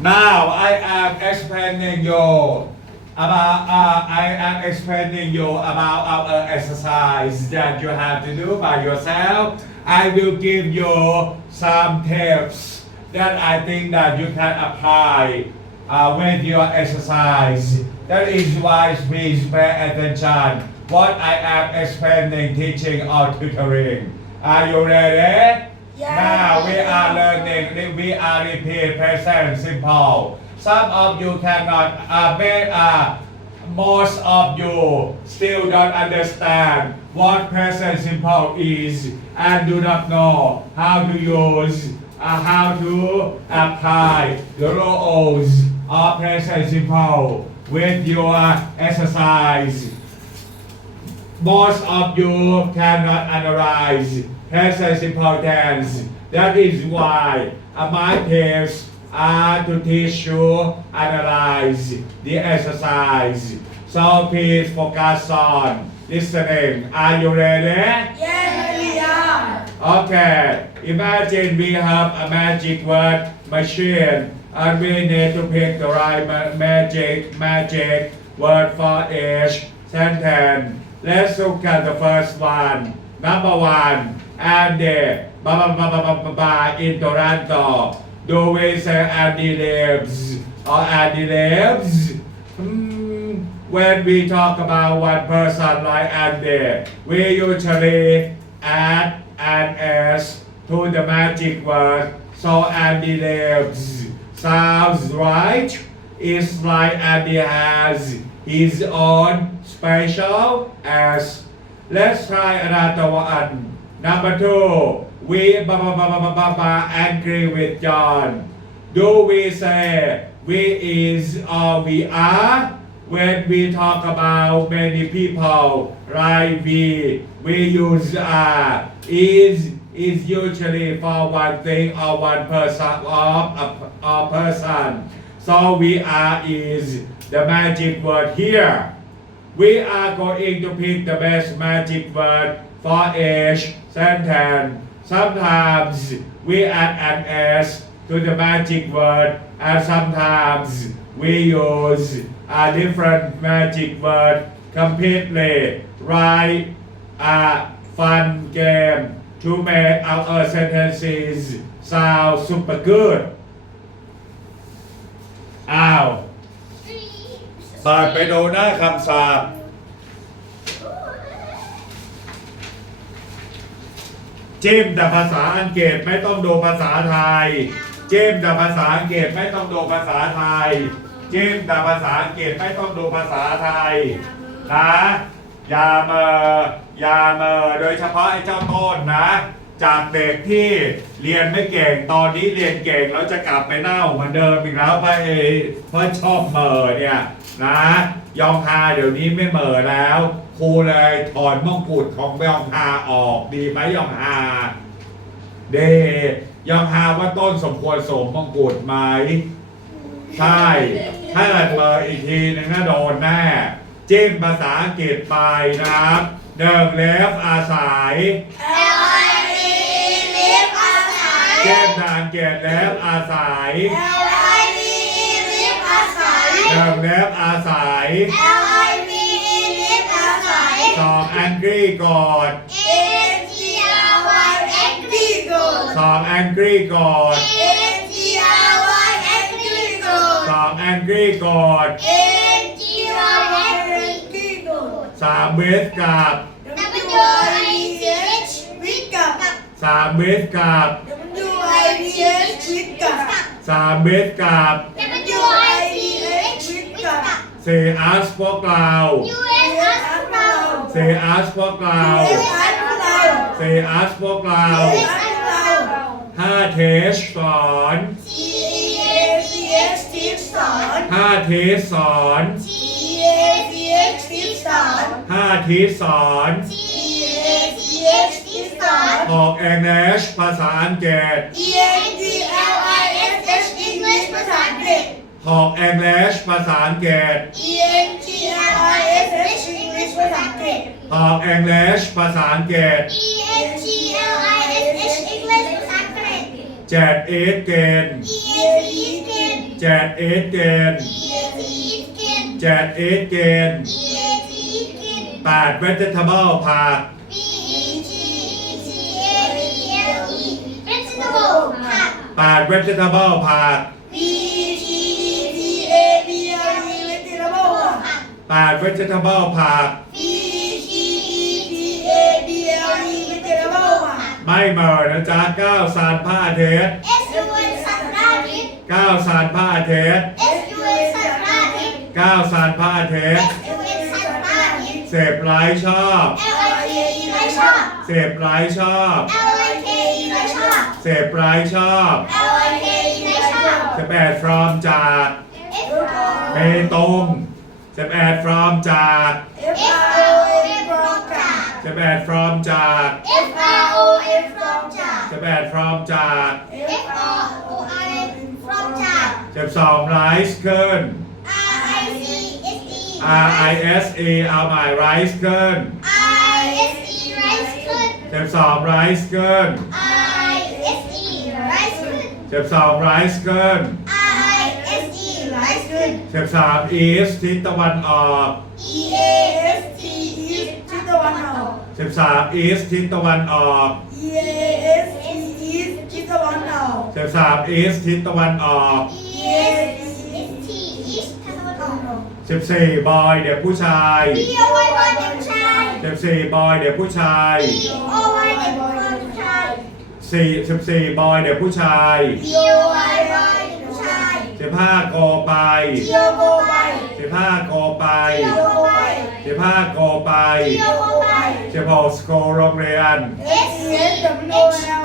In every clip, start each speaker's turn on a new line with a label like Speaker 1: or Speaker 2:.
Speaker 1: Now I am explaining you about uh, I am explaining you about our exercise that you have to do by yourself. I will give you some tips that I think that you can apply uh, with your exercise. That is why please pay attention. What I am explaining, teaching or tutoring. Are you ready? Now we are learning. We are repeat present simple. Some of you cannot. Uh, may, uh, most of you still don't understand what present simple is and do not know how to use, uh, how to apply the rules of present simple with your exercise. Most of you cannot analyze present simple tense. That is why my tips are to teach you analyze the exercise. So please focus on listening. Are you ready?
Speaker 2: Yes, we are.
Speaker 1: Okay. Imagine we have a magic word machine and we need to pick the right ma- magic magic word for each sentence. Let's look at the first one. Number one. Andy. Ba ba ba ba ba ba ba in Toronto. Do we say lives or Andy lives? Hmm, when we talk about one person like Andy, we usually add an S to the magic word. So Andy. Sounds right? It's like Andy has his own special S. Let's try another one. Number two, we ba ba ba ba ba ba ba angry with John. Do we say we is or we are? When we talk about many people, right? we, we use are. Is is usually for one thing or one person or a, a person. So we are is the magic word here. We are going to pick the best magic word for each sentence. Sometimes we add an S to the magic word and sometimes we use a different magic word completely. Write a fun game to make our sentences sound super good. อ้าวเปิดไปดูหน้าคำศัพท์จิ้มแต่ภาษาอังกฤษไม่ต้องดูภาษาไทยจิ้มแต่ภาษาอังกฤษไม่ต้องดูภาษาไทยจิ้มแต่ภาษาอังกฤษไม่ต้องดูภาษาไทยนะอย่าเมออย่าเมอโดยเฉพาะไอ้เจ้าต้นนะ จากเด็กที่เรียนไม่เก่งตอนนี้เรียนเก่งแล้วจะกลับไปเน่าเหมือนเดิมอีกแล้วเพราะไอ้เพราะชอบเมอเนี่ยนะยองฮาเดี๋ยวนี้ไม่เหมอแล้วครูเลยถอนมงกุฎของยองฮาออกดีไหมยองฮาเดยองฮาว่าต้นสมควรสมมงกุฎไหมใช่ ถ้าเกิดเบอร์อีกทีหนึงน่าโดนแน่จิ้มภาษาอังกฤษไปนะครับเดิมเลฟอาศัย
Speaker 2: ศัย
Speaker 1: จิ้มทางเกตเลฟอาศัย
Speaker 2: L I V E live อาศัย
Speaker 1: เดิมเลฟอาศัย
Speaker 2: L I V E live อาศัย
Speaker 1: สองแองกี้กอด
Speaker 2: A G R Y angry goat
Speaker 1: สองแองกี้กอด
Speaker 2: A G R Y angry goat
Speaker 1: สองแองกี้กอด
Speaker 2: A G R Y angry goat
Speaker 1: สามเวสกับ
Speaker 2: W I V H วิกกับ
Speaker 1: สามเวสกับ
Speaker 2: W I V H วิกกับ
Speaker 1: สามเวสกับ
Speaker 2: W I V H วิกกับ
Speaker 1: เซอัสพวกเรา
Speaker 2: U S อัพเรา
Speaker 1: เซอัสพวกเรา
Speaker 2: U S อัพเรา
Speaker 1: เซอัสพวกเรา
Speaker 2: U S อัพเรา
Speaker 1: ห้าเทสสอน
Speaker 2: T E A C H ทิปสอน
Speaker 1: ห้าเทสสอน
Speaker 2: T E A C H ทิปสอน
Speaker 1: ห้าทีสอน
Speaker 2: T E A C H ทิ ปสอน
Speaker 1: ออกแองเลชภาษาอังกฤษ
Speaker 2: E N G L I S H English ภาษาอังกฤษ
Speaker 1: ออกแองเลชภาษาอังกฤษ
Speaker 2: E N G L I S H English ภาษาอังกฤษ
Speaker 1: ออกแองเลชภาษาอังกฤษ
Speaker 2: E N G L I S H English ภาษาอังกฤษ
Speaker 1: เจ็ดอีทเกน
Speaker 2: E N G กิน
Speaker 1: เจ็ดอีทกิน
Speaker 2: E A T eat กิน
Speaker 1: เจ็ดอีทกิน
Speaker 2: E A T eat กิน
Speaker 1: แปด vegetable ผัก ป8 vegetable ผัก
Speaker 2: B T T A B R E vegetable ผัก
Speaker 1: 8 vegetable ผัก
Speaker 2: B T T A B R E vegetable ผัก
Speaker 1: ไม่เมานะจ๊ะ9สารผ้าเทส
Speaker 2: S U N สัตว์ราทิ
Speaker 1: ต 9สารผ้าเทส
Speaker 2: S U N สัตว์ราทิ
Speaker 1: ต 9สารผ้าเทส
Speaker 2: S U N สัตว์ราทิต
Speaker 1: เสพรชอบ
Speaker 2: L I T E ไม่ชอบ
Speaker 1: เสพร้า
Speaker 2: ยชอบ
Speaker 1: 10 รา
Speaker 2: ยชอบ
Speaker 1: our daily nation 11 from จาก
Speaker 2: is
Speaker 1: เม our ตง11 from จาก
Speaker 2: is our from
Speaker 1: 11 from จาก
Speaker 2: is our from จาก
Speaker 1: 11 from จาก
Speaker 2: is our from จาก
Speaker 1: 12 rise ขึ้น
Speaker 2: R I C S E
Speaker 1: R I S E เอาใหม่ rise ขึ้น
Speaker 2: I S E rise ขึ้น
Speaker 1: 12 rise ขึ้น
Speaker 2: I ขึ้น
Speaker 1: สิบสอง rise ขึ้น
Speaker 2: I S E rise ขึ้น
Speaker 1: สิบสาม east ทิศตะวันออก
Speaker 2: E A S T East ทิศตะวันออก
Speaker 1: สิบสาม east ทิศตะวันออก
Speaker 2: E A S T East ทิศตะวันออก
Speaker 1: สิบสาม east ทิศตะวันออก
Speaker 2: E A S T East ทิศตะวันออก
Speaker 1: สิบสี่ boy เด็กผู้ชาย
Speaker 2: B O Y บอยเด็กผู้ชาย
Speaker 1: สิบสี่ boy เด็กผู้ชาย
Speaker 2: B O Y เด็กผู้ชาย
Speaker 1: สี่สิบสี่ boy เด็กผู้ชาย
Speaker 2: B O Y บอยเด็กผู้ชาย
Speaker 1: สิบห้าโกไป
Speaker 2: T O O ไป
Speaker 1: สิบห้าโกไป
Speaker 2: T O O ไป
Speaker 1: สิบห้าโกไป
Speaker 2: T O O ไป
Speaker 1: สิบหก school โรงเรียน
Speaker 2: S S W O L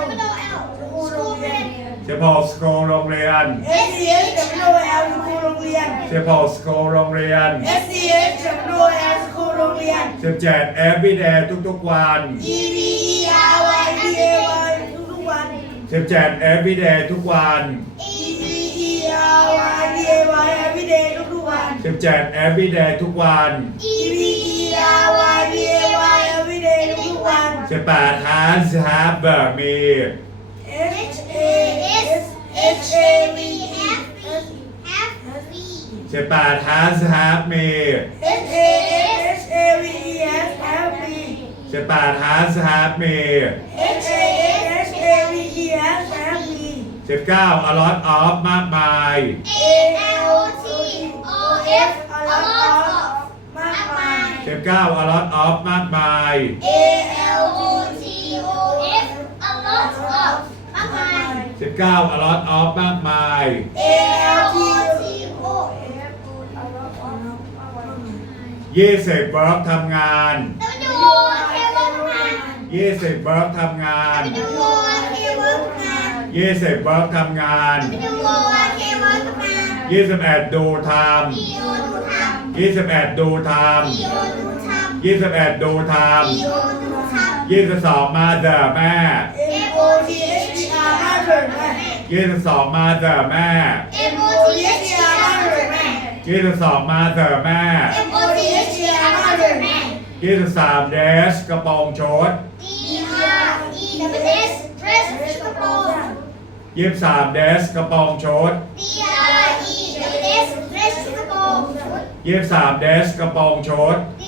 Speaker 2: school เรียน
Speaker 1: สิบหก school โรงเรียน
Speaker 2: S S W O L ครูโรงเรียน
Speaker 1: สิบหก school โรงเรียน
Speaker 2: S S W O L ครูโรงเรียน
Speaker 1: สิบเจ็ด everyday ทุกๆวัน
Speaker 2: E V E R Y D A Y
Speaker 1: 17 every day ทุกวัน
Speaker 2: E E R Y D A Y every day ทุกทุกวัน
Speaker 1: 17 every day ทุกวัน
Speaker 2: E V E R Y D A Y every day ทุกทุกวัน
Speaker 1: 18 has have แบบมี
Speaker 2: H A S H A V E F
Speaker 1: 18 has have มี
Speaker 2: H A S H A V E S F V
Speaker 1: 18 has have มี
Speaker 2: H A 19 a
Speaker 1: lot of มากมาย
Speaker 2: A L T O F a lot of มากมาย
Speaker 1: 19 a lot of มากมาย
Speaker 2: A L T O F a lot of มากมาย
Speaker 1: 19 a lot of มากมาย
Speaker 2: A L T O F
Speaker 1: a lot of มากมา
Speaker 2: ย20 verb ทำงาน
Speaker 1: W เทวทำงาน
Speaker 2: 20 verb ทำงาน
Speaker 1: W เทำงาน
Speaker 2: W K ว่าทำงาน
Speaker 1: ยี่สิบเอ็ดดูท
Speaker 2: D O ดูทำำ
Speaker 1: ยี่สิบเอ็ดดูท
Speaker 2: D O ดูทำำ
Speaker 1: ยี่สิบเอ็ดดูท
Speaker 2: D O ดูทำำ
Speaker 1: ยี่สิบสองมาเดอแม่
Speaker 2: M O T H E R มาเถิดแม่
Speaker 1: ยี่สิบสองมาเดอแม่
Speaker 2: M O T H E R มาเถิดแม่
Speaker 1: ยี่สิบสองมาเดอแม่
Speaker 2: M O T H E R มาเถิดแม่
Speaker 1: ยี่สิบสามเดสกระโปรงชุด
Speaker 2: D R E W S dress กระโปรง
Speaker 1: ยี่สิบสามเดสกระโปรงชุด
Speaker 2: D R E W S dress กระโปรงชุด
Speaker 1: ยี่สิบสามเดสกระโปรงชุด
Speaker 2: D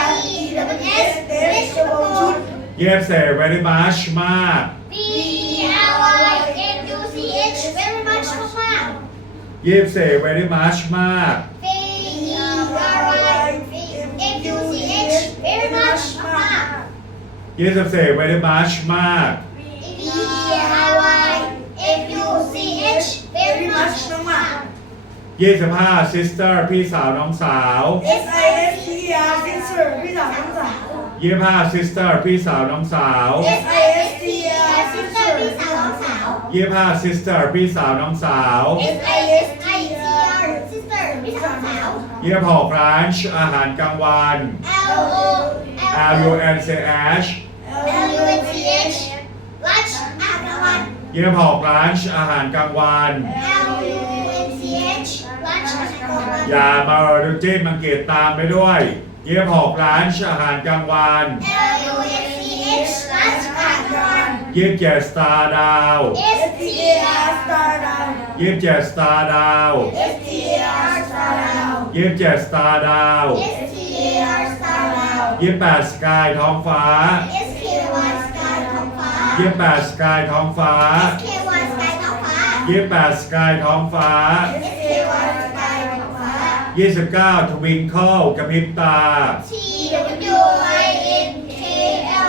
Speaker 2: R E W S dress กระโปรงชุด
Speaker 1: ยี่สิบสี่ very much มาก
Speaker 2: B R Y M U C H very much มาก
Speaker 1: ยี่สิบสี่ very much มาก
Speaker 2: ๆ B R Y M U C H very much มาก
Speaker 1: ยี่สิบสี่ very much มาก
Speaker 2: ๆ B R Y M U C H very much มาก
Speaker 1: ยี่สิบห้า sister พี่สาวน้องสาว
Speaker 2: ๆ S I S T E R sister พี่สาวน้องสาว
Speaker 1: ยี่สิบห้า sister พี่สาวน้องสาว
Speaker 2: S I S T E R sister พี่สาวน้องสาว
Speaker 1: ยี่สิบห้า sister พี่สาวน้องสาว
Speaker 2: S I S T E R sister พี่สาวน้องสาว
Speaker 1: ยี่สิบหก lunch อาหารกลางวัน
Speaker 2: L O
Speaker 1: L U N C H
Speaker 2: L U N T H lunch อาหารกลางวัน
Speaker 1: ยี่สิบหก lunch อาหารกลางวัน
Speaker 2: L อาหารกลางวัน
Speaker 1: อย่ามาดูจิ้มอังกฤษตามไปด้วยยี่สิบหก lunch อาหารกลางวัน
Speaker 2: L U N T H lunch อาหารกลางวัน
Speaker 1: ยี่สิบเจ็ดสตาร์ดาว
Speaker 2: S T A R star down
Speaker 1: ยี่สิบเจ็ดสตาร์ดาว
Speaker 2: S T A R star down
Speaker 1: ยี่สิบเจ็ดสตาร์ดาว
Speaker 2: S T A R star down
Speaker 1: ยี่สิบแปดสกายท้องฟ้า
Speaker 2: S K Y sky ท้องฟ้า
Speaker 1: ยี่สิบแปดสกายท้องฟ้า
Speaker 2: S K Y sky ท้องฟ้า
Speaker 1: ยี่สิบแปดสกายท้องฟ้า
Speaker 2: S K Y sky
Speaker 1: 29 ทวิงเก้ากระพริบตา
Speaker 2: T W I N K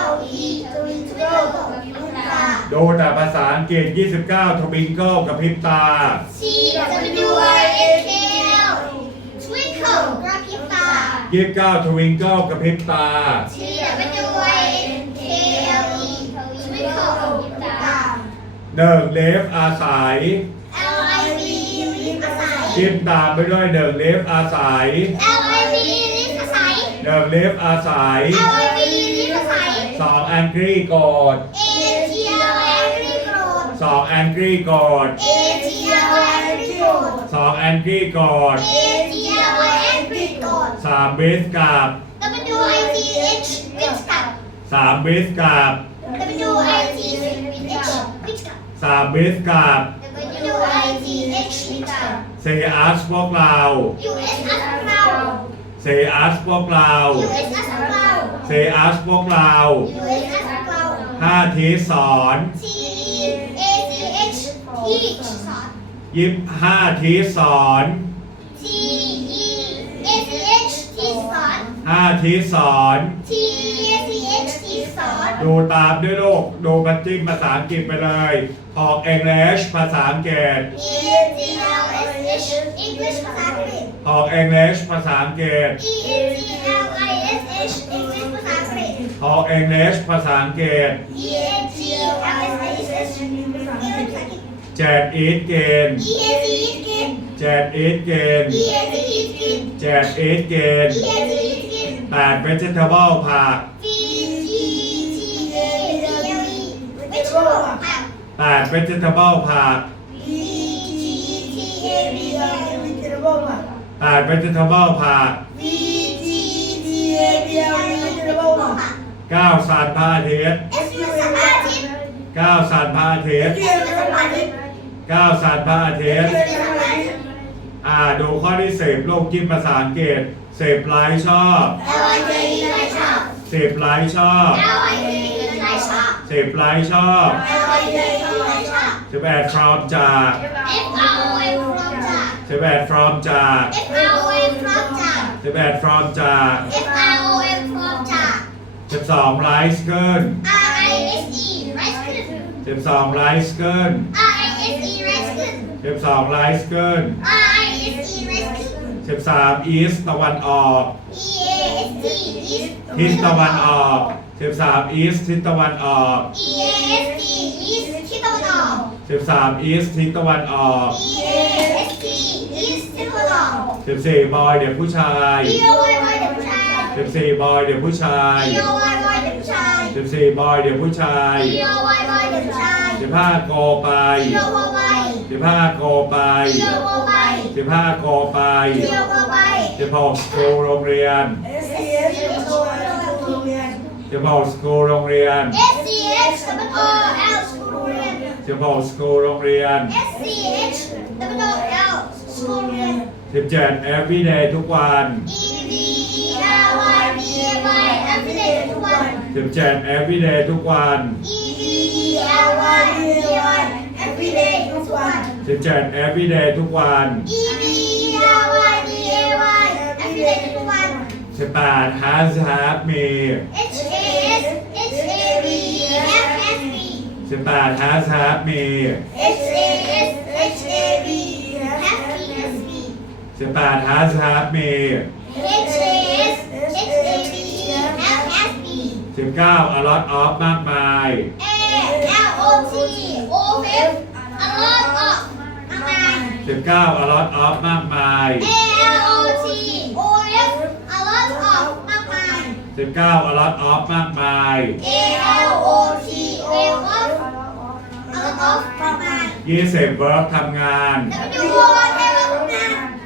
Speaker 2: L E Twinkle ตกลูกตา
Speaker 1: ดูแต่ภาษาอังกฤษ 29 ทวิงเก้ากระพริบตา
Speaker 2: T W I N K L Twinkle กระพิบตา
Speaker 1: 29 ทวิงเก้ากระพริบตา
Speaker 2: T W I N K L E Twinkle ตกลูกตา
Speaker 1: 1. เลฟอาศัย
Speaker 2: อาศัย
Speaker 1: จิ้มตามไปด้วย1เลฟอาศัย
Speaker 2: L I V ลิฟอาศัย
Speaker 1: 1เลฟอาศัย
Speaker 2: L I V ลิฟอาศัย
Speaker 1: 2แองกี้กด
Speaker 2: A G L I N โกรธ
Speaker 1: 2แองกี้กด
Speaker 2: A G L I N โกรธ
Speaker 1: 2แองกี้กด
Speaker 2: A G L I N โกรธ
Speaker 1: 3วิสกับ
Speaker 2: W I T H วิชกับ
Speaker 1: 3วิสกับ
Speaker 2: W I T H วิชกับ
Speaker 1: 3วิสกับ
Speaker 2: W I T H วิ ชกับ
Speaker 1: เซอัสพวกเรา
Speaker 2: U S อัสเรา
Speaker 1: เซอัสพวกเรา
Speaker 2: U S อัสเรา
Speaker 1: เซอัสพวกเรา
Speaker 2: U S อัสเรา
Speaker 1: ห้าทีสอน
Speaker 2: T A C H teach สอน
Speaker 1: ยิบห้าทีสอน
Speaker 2: T E A C H teach สอน
Speaker 1: ห้าทีสอน
Speaker 2: T A C H teach สอน
Speaker 1: ดูตามด้วยลูก ดูปัจจิมภาษาอังกฤษไปเลย ออก English ภาษาอังกฤษ
Speaker 2: E T L S H English ภาษาอังกฤษ
Speaker 1: ออก English ภาษาอังกฤษ
Speaker 2: E T L I S H English ภาษาอังกฤษ
Speaker 1: ออก English ภาษาอังกฤษ
Speaker 2: E T L S H English ภาษาอังกฤษ
Speaker 1: เจ็ดอีทเกน
Speaker 2: E A T eat กิน
Speaker 1: เจ็ดอีทเกน
Speaker 2: E A T eat กิน
Speaker 1: เจ็ดอีทเกน
Speaker 2: E A T eat กิน
Speaker 1: แปด vegetable ผัก
Speaker 2: V G T A B L E ไม่ชอบอะ
Speaker 1: แปด vegetable ผัก
Speaker 2: E
Speaker 1: แปด vegetable ผัก
Speaker 2: V G T A B L E
Speaker 1: เก้าสันพระอาทิตย์
Speaker 2: S U สัมอาทิตย์
Speaker 1: เก้าสันพระอาทิตย์
Speaker 2: S U สัมอาทิตย์
Speaker 1: เก้าสันพระอาทิต
Speaker 2: S
Speaker 1: ย์
Speaker 2: U สัมอาทิตย์
Speaker 1: อ่าดูข้อที่สิบลูกจิ้มภาษาอังกฤษสิบไลค์ชอบ
Speaker 2: L I K E ไลชอบ
Speaker 1: สิบไลค์ชอบ
Speaker 2: L I K E ไลชอบ
Speaker 1: สิบไลค์ชอบ
Speaker 2: L I K E ไลชอบ
Speaker 1: สิบแปดพร้อมจาก
Speaker 2: F R O M from จาก
Speaker 1: สิบแปดพร้อมจาก
Speaker 2: F R O M from จาก
Speaker 1: สิบแปดพร้อมจาก
Speaker 2: F R O M from จาก
Speaker 1: สิบสองไลค์ขึ้น
Speaker 2: R I S E ไรซ์ขึ้น
Speaker 1: สิบสองไลค์ขึ้น
Speaker 2: R I S E ไรซ์ขึ้น
Speaker 1: สิบสองไลค์ขึ้น
Speaker 2: R I S E ไรซ์ขึ้น
Speaker 1: สิบสามอีสตะวันออก
Speaker 2: E A S T East
Speaker 1: ทิศตะวันออกสิบสามอีสทิศตะวันออก
Speaker 2: E A S T East ที่ตะวันออก
Speaker 1: สิบสามอีสทิศตะวันออก
Speaker 2: E A
Speaker 1: สิบสี่บอยเด็กผู้ชาย
Speaker 2: B O Y Y เด็กผู้ชาย
Speaker 1: สิบสี่บอยเด็กผู้ชาย
Speaker 2: B O Y Y เด็กผู้ชาย
Speaker 1: สิบสี่บอยเด็กผู้ชาย
Speaker 2: B O Y Y เด็กผู้ชาย
Speaker 1: สิบห้าโกไป
Speaker 2: B O Y Y
Speaker 1: สิบห้าโกไป
Speaker 2: B O Y Y
Speaker 1: สิบห้าโกไป
Speaker 2: B O Y Y
Speaker 1: สิบหกสกูลโรงเรียน
Speaker 2: S C H
Speaker 1: สิบหกสกูลโรงเรียน
Speaker 2: S C H W O L สกูลโรงเรียน
Speaker 1: สิบหกสกูลโรงเรียน
Speaker 2: S C H W O L สกูลโรงเรียน
Speaker 1: สิบเจ็ด everyday ทุกวัน
Speaker 2: E V E R Y B A Y everyday ทุกวัน
Speaker 1: สิบเจ็ด everyday ทุกวัน
Speaker 2: E V E R Y B A Y everyday ทุกวัน
Speaker 1: สิบเจ็ด everyday ทุกวัน
Speaker 2: E V E R Y B A Y everyday ทุกวัน
Speaker 1: สิบแปด has have me
Speaker 2: H A S H A V F S B
Speaker 1: สิบแปด has have me สิบแปด has have me
Speaker 2: H A S H A V F S B
Speaker 1: สิบเก้า a lot of มากมาย
Speaker 2: A L O T O F a lot of มากมาย
Speaker 1: สิบเก้า a lot of มากมาย
Speaker 2: A L O T O F a lot of มากมาย
Speaker 1: สิบเก้า a lot of มากมาย
Speaker 2: A L O T O F a lot of มากมาย
Speaker 1: ยี่สิบ work ทำงาน
Speaker 2: W O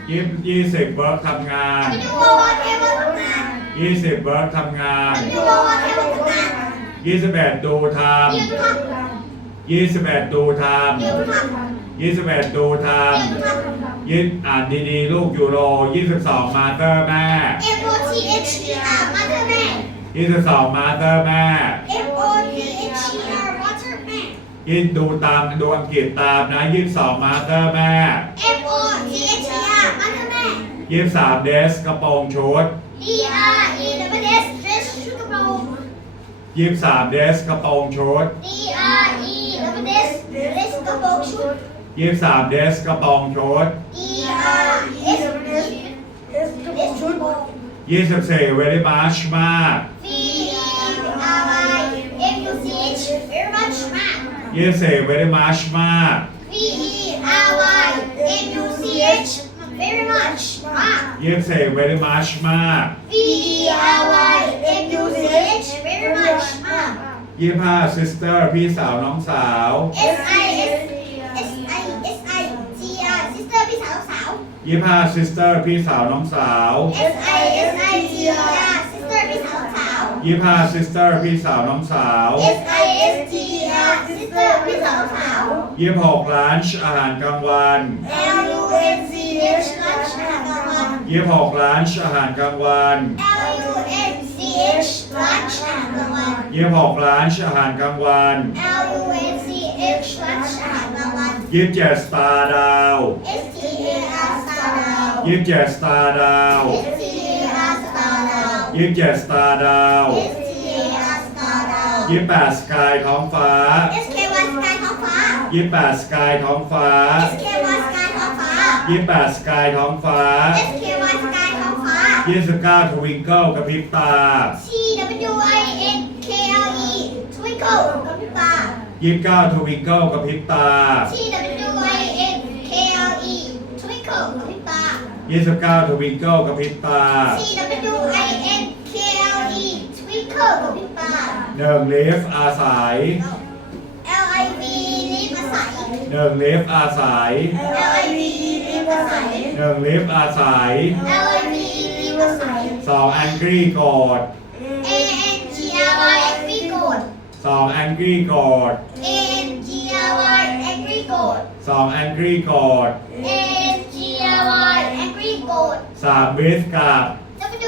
Speaker 2: T ว่าทำงาน
Speaker 1: ยี่ยี่สิบ work ทำงาน
Speaker 2: W O T ว่าทำงาน
Speaker 1: ยี่สิบ work ทำงาน
Speaker 2: W O T ว่าทำงาน
Speaker 1: ยี่สิบเอ็ดดูท
Speaker 2: ยืนทำ
Speaker 1: ยี่สิบเอ็ดดูไทม์
Speaker 2: เดี๋ยวท
Speaker 1: ยี่สิบเอ็ดดูไทำม์
Speaker 2: เดี๋ยวทำ
Speaker 1: ยี่อ่านดีๆ ลูกยูโรยี่สิบสองมาเตอร์แม่
Speaker 2: M O T H E R mother man
Speaker 1: ยี่สิบสองมาเตอร์แม่
Speaker 2: M O T H E R water man
Speaker 1: ยี่ดูตามดูอังกฤษตามนะยี่สิบสองมาเตอร์แม่
Speaker 2: M O T H E R mother man
Speaker 1: ยี่สิบสามเดสกระโปรงชุด
Speaker 2: D R E W S dress ชุดกระโปรง
Speaker 1: ยี่สิบสามเดสกระโปรงชุด
Speaker 2: D R E W S dress กระโปรงชุด
Speaker 1: ยี่สิบสามเดสกระโปรงชุด
Speaker 2: D R S S ชุดกระโปรง
Speaker 1: ยี่สิบสี่เวลิมาชมาก
Speaker 2: V E R Y M U C H very much มาก
Speaker 1: ยี่สิบสี่เวลิมาชมาก
Speaker 2: V มาก
Speaker 1: ยี่สิบสี่เวลิมาชมาก
Speaker 2: V E R Y M U C H very much มาก
Speaker 1: ยี่สิบห้าซิสเตอร์พี่สาวน้องสาว
Speaker 2: S I S S I S I T R sister พี่สาวสาว
Speaker 1: ยี่สิบห้าซิสเตอร์พี่สาวน้องสาว
Speaker 2: S I S I T R sister พี่สาวสาว
Speaker 1: ยี่สิบห้าซิสเตอร์พี่สาวน้องสาว
Speaker 2: S I S T R sister พี่สาวสาว
Speaker 1: ยี่สิบหกลันช์อาหารกลางวัน
Speaker 2: L U N C H
Speaker 1: ยี่สิบหกลันช์อาหารกลางวัน
Speaker 2: L U N C H lunch อาหารกลางวัน
Speaker 1: ยี่สิบหกลันช์อาหารกลางวัน
Speaker 2: L U N C H lunch อาหารกลางวัน
Speaker 1: ยี่สิบเจ็ดสตาร์ดาว
Speaker 2: S T A R star ดาว
Speaker 1: ยี่สิบเจ็ดสตาร์ดาว
Speaker 2: S T A R star ดาว
Speaker 1: ยี่สิบเจ็ดสตาร์ดาว
Speaker 2: S T A R star ดาว
Speaker 1: ยี่สิบแปดสกายท้องฟ้า
Speaker 2: S K Y sky ท้องฟ้า
Speaker 1: ยี่สิบแปดสกายท้องฟ้า
Speaker 2: S K Y sky ท้องฟ้า
Speaker 1: ยี่สิบแปดสกายท้องฟ้า
Speaker 2: S K Y sky ท้องฟ้า
Speaker 1: ยี่สิบเก้าทวิงเกิลกระพริบตา
Speaker 2: T W I N K L E twinkle กับพี่ปา
Speaker 1: ยี่สิบเก้าทวิงเกิลกระพริบตา
Speaker 2: T W I N K L E twinkle กับพี่ปา
Speaker 1: ยี่สิบเก้าทวิงเกิลกระพริบตา
Speaker 2: T W I N K L E twinkle กับพี่ปา
Speaker 1: หนึ่งลิฟอาศัย
Speaker 2: L I V ลิฟอาศัย
Speaker 1: หนึ่งลิฟอาศัย
Speaker 2: L I V ลิฟอาศัย
Speaker 1: หนึ่งลิฟอาศัย
Speaker 2: L I V ลิฟอา ศัย
Speaker 1: สองแองกี้โกด
Speaker 2: A N G R Y angry goat
Speaker 1: สองแองกี้โกด
Speaker 2: A N G R Y angry goat
Speaker 1: สองแองกี้โกด
Speaker 2: A N G R Y angry goat
Speaker 1: สามวิสกับ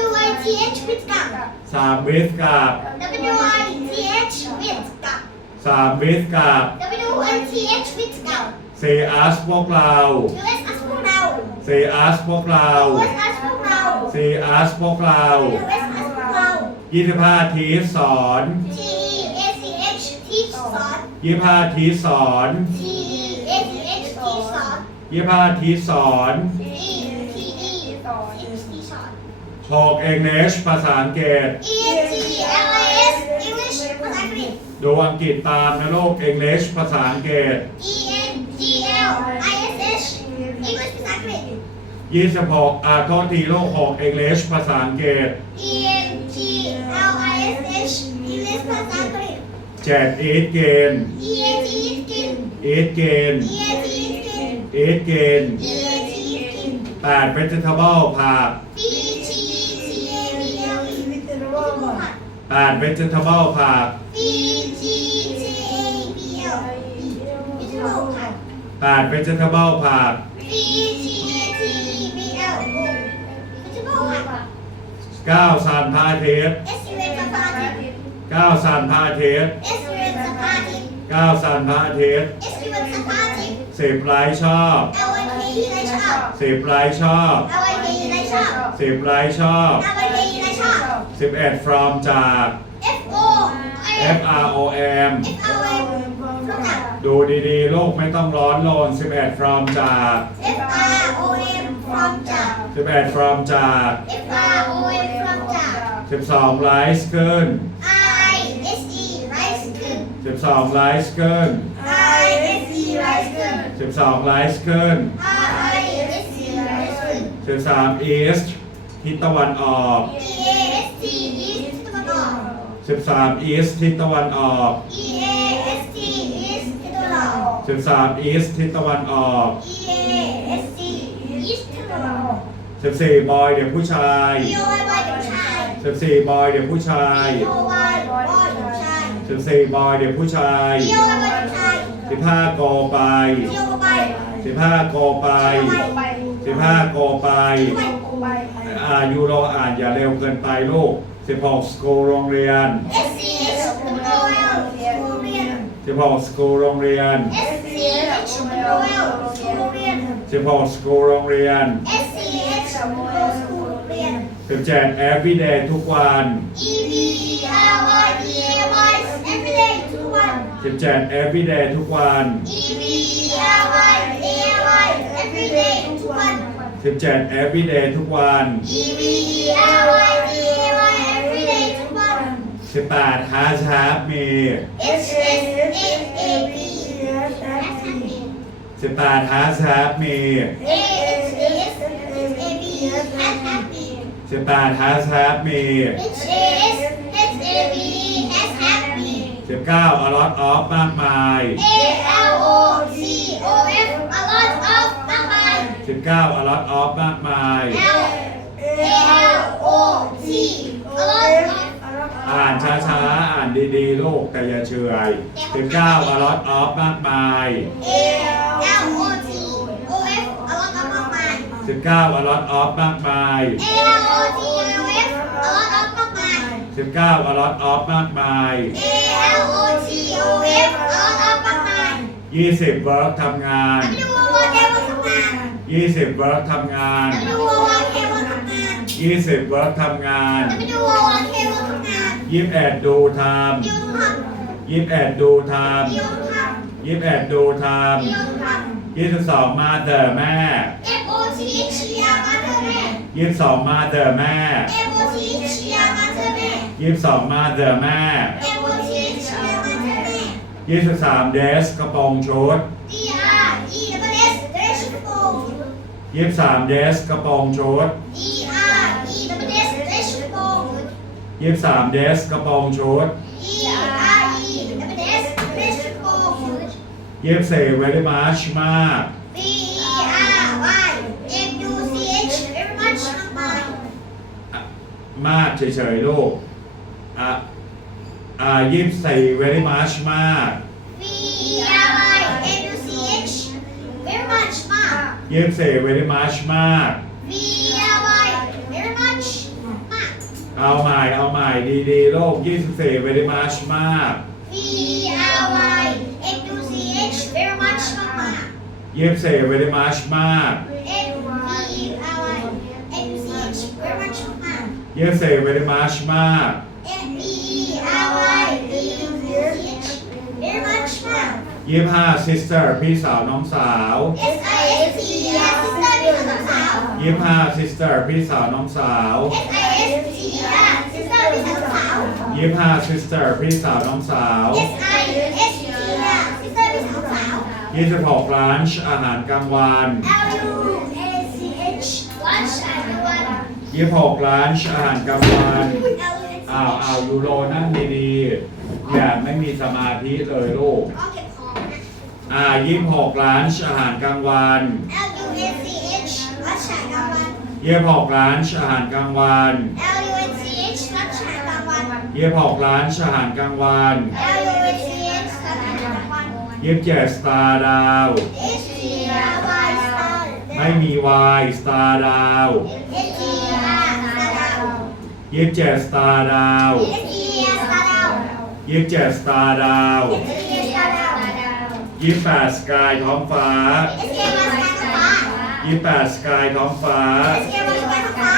Speaker 2: W I T H วิทกับ
Speaker 1: สามวิสกับ
Speaker 2: W I T H วิทกับ
Speaker 1: สามวิสกับ
Speaker 2: W I T H วิทกับ
Speaker 1: เซอัสพวกเรา
Speaker 2: U S as พวกเรา
Speaker 1: เซอัสพวกเรา
Speaker 2: U S as พวกเรา
Speaker 1: เซอัสพวกเรา
Speaker 2: U S as พวกเรา
Speaker 1: ยี่สิบห้าทีสอน
Speaker 2: T E A C H teach สอน
Speaker 1: ยี่สิบห้าทีสอน
Speaker 2: T E A C H teach สอน
Speaker 1: ยี่สิบห้าทีสอน
Speaker 2: E T E H teach สอน
Speaker 1: หกเองเลชภาษาอังกฤษ
Speaker 2: E N G L I S English ภาษาอังกฤษ
Speaker 1: ดูอังกฤษตามนะลูกเองเลชภาษาอังกฤษ
Speaker 2: E 26อ่า
Speaker 1: โทษทีโลก6 English ภาษาอังกฤษ
Speaker 2: E N G L I S H English ภาษาอังกฤษ
Speaker 1: 7 Eat Gain
Speaker 2: E N G
Speaker 1: Gain Eat Gain
Speaker 2: E N G
Speaker 1: Gain Eat Gain
Speaker 2: E N G
Speaker 1: Gain 8 Vegetable ผัก
Speaker 2: B G T A B L E
Speaker 1: 8 Vegetable ผัก
Speaker 2: B G T A B L E ผัก
Speaker 1: 8 Vegetable ผัก
Speaker 2: B G ก้า
Speaker 1: ซันพระอาทิตย์
Speaker 2: S U N สปาทิต
Speaker 1: เก้าซันพระอาทิตย์
Speaker 2: S U N สปาทิต
Speaker 1: เก้าซันพระอาทิตย์
Speaker 2: S U N สปาทิต
Speaker 1: สิบไลค์ชอบ
Speaker 2: L I K E ไรชอบ
Speaker 1: สิบไลค์ชอบ
Speaker 2: L I K E ไรชอบ
Speaker 1: สิบไลค์ชอบ
Speaker 2: L I K E ไรชอบ
Speaker 1: สิบเอ็ด from จาก
Speaker 2: F O
Speaker 1: F R O M
Speaker 2: F O M ลูกหนัก
Speaker 1: ดูดีๆ โลกไม่ต้องร้อนรน11 from จาก
Speaker 2: F R O M from จาก
Speaker 1: 11 from จาก
Speaker 2: F R O M from จาก
Speaker 1: 12ไลค์ขึ้น
Speaker 2: I S E rice ขึ้น
Speaker 1: 12ไลค์ขึ้น
Speaker 2: I S E rice ขึ้น
Speaker 1: 12ไลค์ขึ้น
Speaker 2: I S E rice ขึ้น
Speaker 1: 13 east ทิศตะวันออก
Speaker 2: E A S T East ตะวันออก
Speaker 1: 13 east ทิศตะวันออก
Speaker 2: E A S T East ตะวันออก
Speaker 1: 13 east ทิศตะวันออก
Speaker 2: E A ออก
Speaker 1: 14 boy เด็กผู้ชาย
Speaker 2: B O Y บอยเด็กชาย
Speaker 1: 14 boy เด็กผู้ชาย
Speaker 2: B O Y บอยเด็กชาย
Speaker 1: 14 boy เด็กผู้ชาย
Speaker 2: B O Y บอยเด็กชาย
Speaker 1: สิบห้าโกไป
Speaker 2: เที่ยวไป
Speaker 1: สิบห้าโกไป
Speaker 2: เที่ยวไป
Speaker 1: สิบห้าโกไป
Speaker 2: ไป
Speaker 1: อ่ายูโรอ่านอย่าเร็วเกินไปลูกสิบหกสกูโรงเรียน
Speaker 2: S C H โรงเรียนโรงเรียน
Speaker 1: สิบหกสกูโรงเรียน
Speaker 2: S C H โรงเรียน
Speaker 1: สิบหกสกูโรงเรียน
Speaker 2: S C H โรงเรียน
Speaker 1: สิบเจ็ด everyday ทุกวัน
Speaker 2: E V R Y D A Y everyday ทุกวัน
Speaker 1: สิบเจ็ด everyday ทุกวัน
Speaker 2: E V R Y D A Y everyday ทุกวัน
Speaker 1: สิบเจ็ด everyday ทุกวัน
Speaker 2: E V R Y D A Y everyday ทุกวัน
Speaker 1: สิบแปด has have มี
Speaker 2: H S A A B
Speaker 1: สิบแปด has have มี
Speaker 2: A H S A B has happy
Speaker 1: สิบแปด has have มี
Speaker 2: H A S H A B has happy
Speaker 1: สิบเก้า a lot of มากมาย
Speaker 2: A L O T O F a lot of มากมาย
Speaker 1: สิบเก้า a lot of มากมาย
Speaker 2: L A L O T a lot of
Speaker 1: อ่านช้าๆ อ่านดีๆลูกแต่อย่าเฉอยสิบเก้า a lot of มากมาย
Speaker 2: A L 19 a lot of มากมาย
Speaker 1: 19 a lot of มากมาย 20 work ทำงาน 20 work ทำงาน 20 work ทำงาน
Speaker 2: 21 do ทำ
Speaker 1: 21 do ทำ21 do ทำ22 mother แม่ำ
Speaker 2: F O T H E R มาเธอแม่
Speaker 1: ยี่สิบสองมาเตอร์แม่
Speaker 2: F O T H E R มาเธอแม่
Speaker 1: ยี่สิบสองมาเตอร์แม่
Speaker 2: F O T H E R มาเธอแม่
Speaker 1: ยี่สิบสามเดสกระโปรงชุด
Speaker 2: D R E W S เดรสกระโปรง
Speaker 1: ยี่สิบสามเดสกระโปรงชุด
Speaker 2: D R E W S เดรสกระโปรง
Speaker 1: ยี่สิบสามเดสกระโปรงชุด
Speaker 2: E R E W S เดรสกระโปรง
Speaker 1: ยี่สิบสี่ very much มาก
Speaker 2: มาก
Speaker 1: เฉยๆลูกอะอ่ายี่สิบสี่ very much มาก
Speaker 2: V E R Y M U C H very much มาก
Speaker 1: ยี่สิบสี่ very much มาก
Speaker 2: V E R Y very much มาก
Speaker 1: เอาใหม่เอาใหม่ดีๆโลกยี่สิบสี่ very much มาก
Speaker 2: V E R Y M U C H very much มากมาก
Speaker 1: ยี่สิบสี่ very much มาก
Speaker 2: M V าก
Speaker 1: ยี่สิบสี่ very much มาก
Speaker 2: M E E R Y M U C H very much มาก
Speaker 1: ยี่สิบห้า sister พี่สาวน้องสาว
Speaker 2: S I S T E R sister พี่สาวสาว
Speaker 1: ยี่สิบห้า sister พี่สาวน้องสาว
Speaker 2: S I S T E R sister พี่สาวสาว
Speaker 1: ยี่สิบห้า sister พี่สาวน้องสาว
Speaker 2: S I S T E R sister พี่สาวสาว
Speaker 1: ยี่สิบหก lunch อาหารกลางวัน
Speaker 2: L
Speaker 1: ยี่สิบหก lunch อาหารกลางวัน
Speaker 2: L U A C
Speaker 1: อ้าวอ้าวยูโรนั่งดีๆอย่าไม่มีสมาธิเลยลูก
Speaker 2: ก็เก็บของนะ
Speaker 1: อ่ายี่สิบหก lunch อาหารกลางวัน
Speaker 2: L U A C H lunch อาหารกลางวัน
Speaker 1: ยี่สิบหก lunch อาหารกลางวัน
Speaker 2: L U N C H lunch อาหารกลางวัน
Speaker 1: ยี่สิบหก lunch อาหารกลางวัน
Speaker 2: L U N C H lunch อาหารกลางวัน
Speaker 1: ยี่สิบเจ็ด star ดาว
Speaker 2: H T R Y star
Speaker 1: ไม่มี y star ดาว
Speaker 2: H
Speaker 1: ยี่สิบเจ็ด star ดาว
Speaker 2: H T R star ดาว
Speaker 1: ยี่สิบเจ็ด star ดาว
Speaker 2: H T R star ดาว
Speaker 1: ยี่สิบแปด sky ท้องฟ้า
Speaker 2: H T R star ฟ้า
Speaker 1: ยี่สิบแปด sky ท้องฟ้า
Speaker 2: H T R star ฟ้า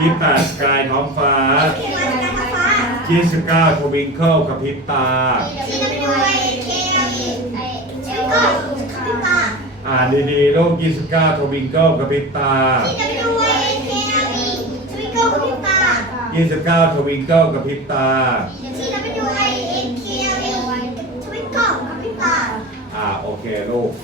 Speaker 1: ยี่สิบแปด sky ท้องฟ้า
Speaker 2: H T R star ฟ้า
Speaker 1: ยี่สิบเก้า twinkle กระพริบตา
Speaker 2: T W A K L E ก็คำตา
Speaker 1: อ่านดีๆโลกยี่สิบเก้า twinkle กระพริบตา
Speaker 2: T W A K L E ทวิงเกิลกับพริบตา
Speaker 1: ยี่สิบเก้า twinkle กระพริบตา
Speaker 2: T W A K L E ทวิงเกิลกับพริบตา
Speaker 1: อ่าโอเคลูก
Speaker 2: เย้